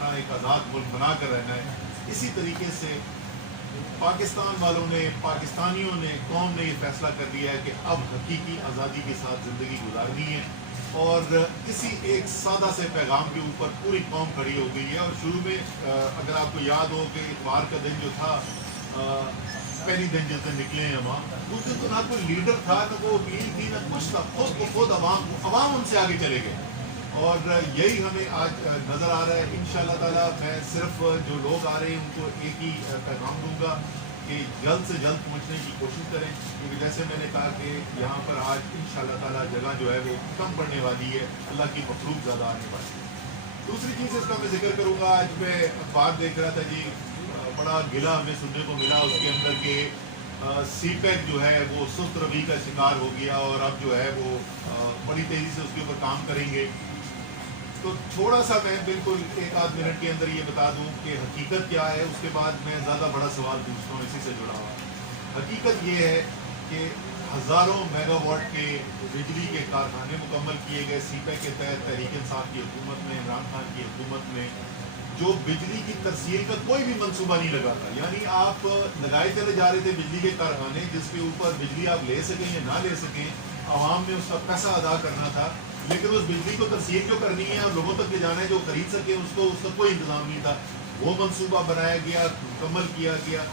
اپنا ایک آزاد ملک بنا کر رہنا ہے. اسی طریقے سے پاکستان والوں نے، پاکستانیوں نے، قوم نے یہ فیصلہ کر لیا ہے کہ اب حقیقی آزادی کے ساتھ زندگی گزارنی ہے، اور کسی ایک سادہ سے پیغام کے اوپر پوری قوم کھڑی ہو گئی ہے. اور شروع میں اگر آپ کو یاد ہو کہ اتوار کا دن جو تھا، پہلی دن جس دن نکلے ہیں وہاں، اس دن تو نہ کوئی لیڈر تھا، نہ کوئی اپیل تھی، نہ کچھ تھا. خود کو خود عوام ان سے آگے چلے گئے، اور یہی ہمیں آج نظر آ رہا ہے. انشاءاللہ تعالیٰ میں صرف جو لوگ آ رہے ہیں ان کو ایک ہی پیغام دوں گا کہ جلد سے جلد پہنچنے کی کوشش کریں، کیونکہ جیسے میں نے کہا کہ یہاں پر آج انشاءاللہ تعالیٰ جگہ جو ہے وہ کم پڑنے والی ہے، اللہ کی مخلوق زیادہ آنے والی ہے. دوسری چیز اس کا میں ذکر کروں گا، آج میں اخبار دیکھ رہا تھا جی، بڑا گلہ ہمیں سننے کو ملا اس کے اندر کہ سی پیک جو ہے وہ سست روی کا شکار ہو گیا، اور اب جو ہے وہ بڑی تیزی سے اس کے اوپر کام کریں گے. تو تھوڑا سا میں بالکل ایک آدھ منٹ کے اندر یہ بتا دوں کہ حقیقت کیا ہے، اس کے بعد میں زیادہ بڑا سوال پوچھتا ہوں اسی سے جڑا ہوا. حقیقت یہ ہے کہ ہزاروں میگا واٹ کے بجلی کے کارخانے مکمل کیے گئے سی پیک کے تحت تحریک انصاف کی حکومت میں، عمران خان کی حکومت میں. جو بجلی کی ترسیل کا کوئی بھی منصوبہ نہیں لگا تھا، یعنی آپ لگائے چلے جا رہے تھے بجلی کے کارخانے جس کے اوپر بجلی آپ لے سکیں یا نہ لے سکیں، عوام نے اس کا پیسہ ادا کرنا تھا، لیکن اس بجلی کو ترسیل جو کرنی ہے اور لوگوں تک لے جانا ہے جو خرید سکے، اس کا کوئی انتظام نہیں تھا. وہ منصوبہ بنایا گیا، مکمل کیا گیا.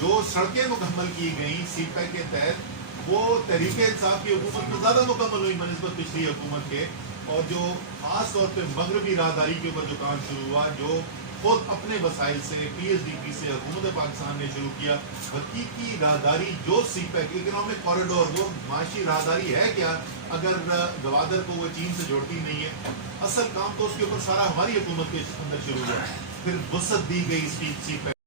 جو سڑکیں مکمل کی گئیں سی پیک کے تحت وہ تحریک انصاف کی حکومت میں زیادہ مکمل ہوئی بنسبت پچھلی حکومت کے. اور جو خاص طور پہ مغربی راہداری کے اوپر جو کام شروع ہوا، جو خود اپنے وسائل سے پی ایچ ڈی پی سے حکومت پاکستان نے شروع کیا، حقیقی راہداری جو سی پیک اکنامک کوریڈور، وہ معاشی راہداری ہے کیا اگر گوادر کو وہ چین سے جوڑتی نہیں ہے؟ اصل کام تو اس کے اوپر سارا ہماری حکومت کے اندر شروع ہوا، پھر وسعت دی گئی اس کی سی پیک.